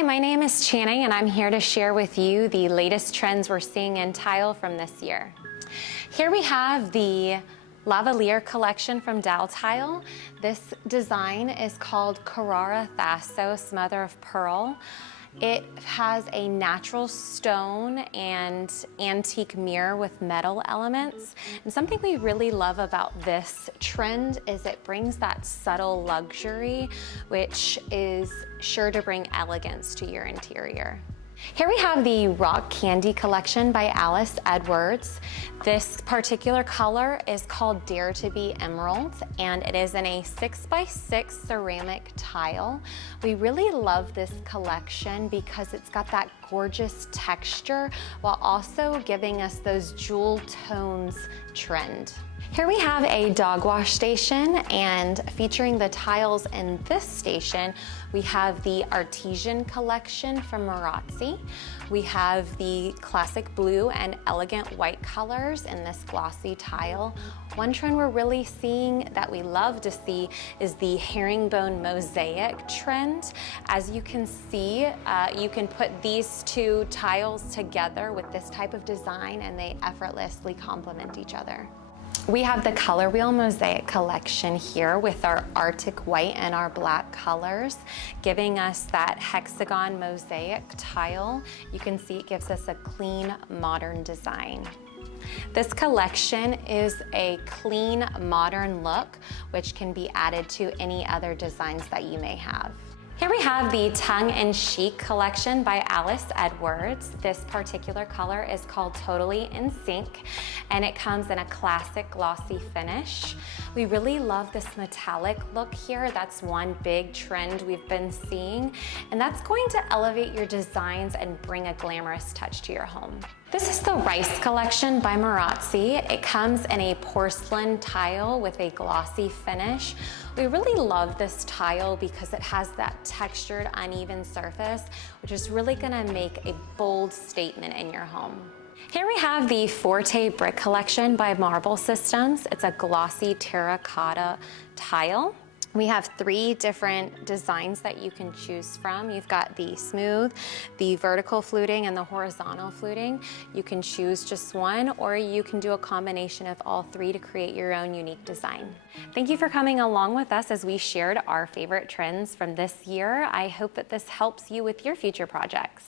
Hi, my name is Channing and I'm here to share with you the latest trends we're seeing in tile from this year. Here we have the Lavaliere collection from Daltile. This design is called Carrara Thassos, Mother of Pearl. It has a natural stone and antique mirror with metal elements. And something we really love about this trend is it brings that subtle luxury, which is sure to bring elegance to your interior. Here we have the Rock Candy collection by Alyse Edwards. This particular color is called Dare to Be Emerald, and it is in a 6x6 ceramic tile. We really love this collection because it's got that gorgeous texture while also giving us those jewel tones trend. Here we have a dog wash station, and featuring the tiles in this station, we have the Artesian collection from Marazzi. We have the classic blue and elegant white colors in this glossy tile. One trend we're really seeing that we love to see is the herringbone mosaic trend. As you can see, you can put these two tiles together with this type of design and they effortlessly complement each other. We have the Color Wheel Mosaic collection here with our Arctic white and our black colors, giving us that hexagon mosaic tile. You can see it gives us a clean, modern design. This collection is a clean, modern look, which can be added to any other designs that you may have. Here we have the Tongue and Cheek collection by Alyse Edwards. This particular color is called Totally in Zinc, and it comes in a classic glossy finish. We really love this metallic look here. That's one big trend we've been seeing, and that's going to elevate your designs and bring a glamorous touch to your home. This is the Rice collection by Marazzi. It comes in a porcelain tile with a glossy finish. We really love this tile because it has that textured, uneven surface, which is really gonna make a bold statement in your home. Here we have the Forte Brick collection by Marble Systems. It's a glossy terracotta tile. We have 3 different designs that you can choose from. You've got the smooth, the vertical fluting, and the horizontal fluting. You can choose just one, or you can do a combination of all 3 to create your own unique design. Thank you for coming along with us as we shared our favorite trends from this year. I hope that this helps you with your future projects.